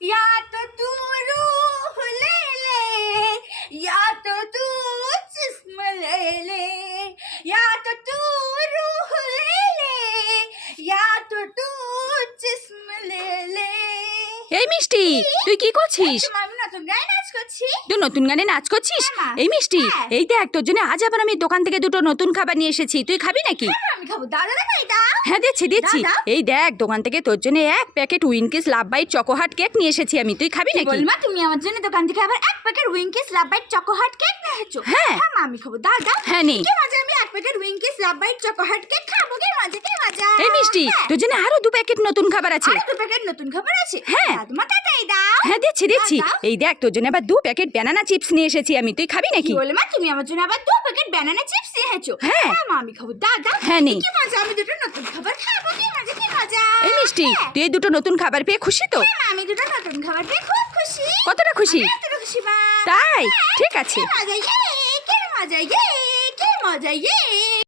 या तो तू रूह ले ले, या तो तू जिस्म ले ले, या तो तू रूह ले ले, या तो तू जिस्म ले ले। এই মিষ্টি, তুই কি করছিস? আমি নতুন গায়ে নাচ করছি। তুই নতুন গানে নাচ করছিস? হ্যাঁ। এই মিষ্টি, হ্যাঁ। এই দেখ তোর জন্য আজ আবার আমি দোকান থেকে দুটো নতুন খাবার নিয়ে এসেছি, তুই খাবি নাকি? আমি খাবো, দাদা দাদা দাও। হ্যাঁ দিচ্ছি। দাও। এই দেখ দোকান থেকে তোর জন্য এক প্যাকেট উইনকিস লাভ বাইট চকোহাট কেক নিয়ে এসেছি আমি, তুই খাবি নাকি? বলমা তুমি আমার জন্য দোকান থেকে আবার এক packet Winkies Love Bite Chocoheart cake নিয়ে এসেছো। হ্যাঁ। মা আমি খাবো, দাদা। হ্যাঁ নে। কি মজা, আমি এক packet Winkies Love Bite Chocoheart cake খাবো, কি মজা কি মজা। এই মিষ্টি, হ্যাঁ। তোর জন্য আরো দু প্যাকেট নতুন খাবার আছে। আরো দু প্যাকেট নতুন খাবার আছে। হ্যাঁ। দাদমা তাই দাও। হ্যাঁ দিচ্ছি। দাও। এই দেখ তোর জন্য আবার দু প্যাকেট ব্যানানা চিপস নিয়ে এসেছি আমি, তুই খাবি নাকি? বলমা তুমি আমার জন্য আবার দু প্যাকেট ব্যানানা চিপস নিয়ে এসেছো। হ্যাঁ। মা আমি খাবো, দাদা। হ্যাঁ নে। কি মজা, আমি দুটো নতুন খাবার খাবো, কি মজা কি মজা। এই মিষ্টি, হ্যাঁ। তুই এই দুটো নতুন খাবার পেয়ে খুশি তো? মা, আমি দুটো নতুন খাবার পেয়ে খুব খুশি। কতটা খুশি? আমি এতটা খুশি মা। তাই ঠিক আছে। কি মজা, কি মজা, কি মজা।